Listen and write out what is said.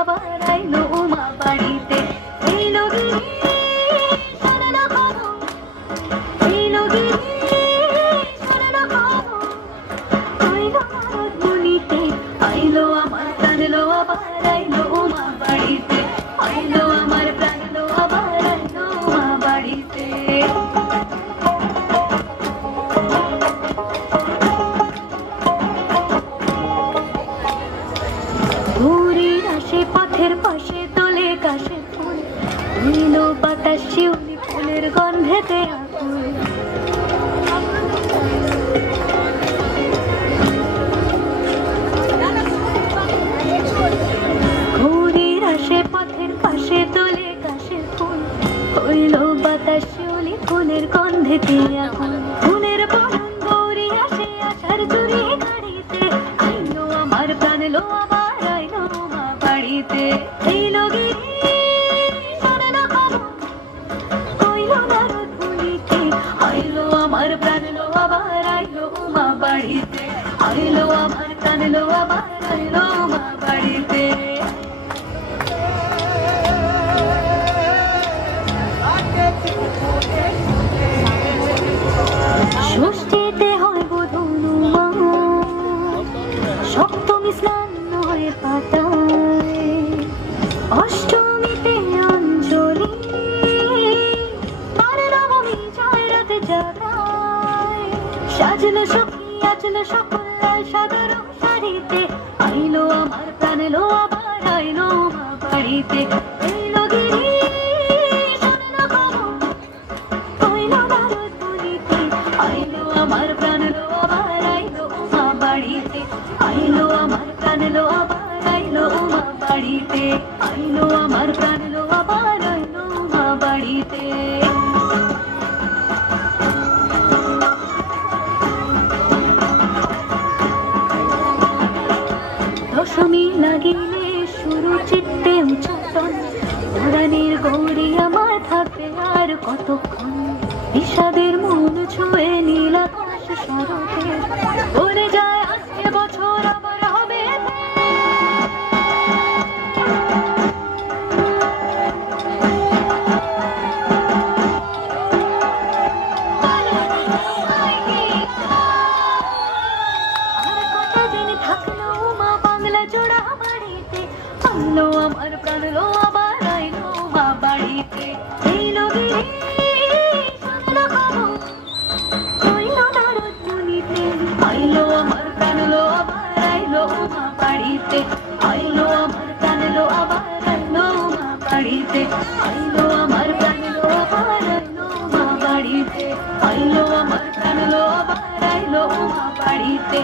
আবার আইলো আসে পথের পাশে তোলে কাশে ফুল। নীলো বাতাস শিউলি ফুলের গন্ধেতে আকুল ঘুরির আসে পথের পাশে তোলে কাশের ফুল। হইল বাতাস শিউলি ফুলের গন্ধেতে আমার প্রাণ, লো আবার আইলো মা বাড়িতে। আইলো আমার প্রাণ, লো আবার আইলো মা বাড়িতে। ষষ্ঠীতে হয় বধনু সপ্তমী স্নান হয় পাতায় অষ্টমীতে অঞ্জলি। আর নবমী জয় রাতে জাগায়। সাজলো সখী আজলো সকল লাল সাদর শাড়িতে। আইলো আমার প্রাণ লো আবার আইলো আমার বাড়িতে। দশমী লাগিলে শুরু চিত্তে উচ্চাটন ধরানির গৌরী আমার থাকবে আর কতক্ষণ? বিষাদের মন ছুঁয়ে নীল আকাশ আনলো আমার প্রাণলো আবার আইলো মা বাড়িতে এইলো গিরি শুনলো খবর কইলো নারদ মুনিতে আইলো আমার প্রাণলো আবার আইলো মা বাড়িতে আইলো আমার প্রাণলো আবার আইলো মা বাড়িতে আইলো আমার প্রাণলো আবার আইলো মা বাড়িতে আইলো আমার প্রাণলো আবার আইলো মা বাড়িতে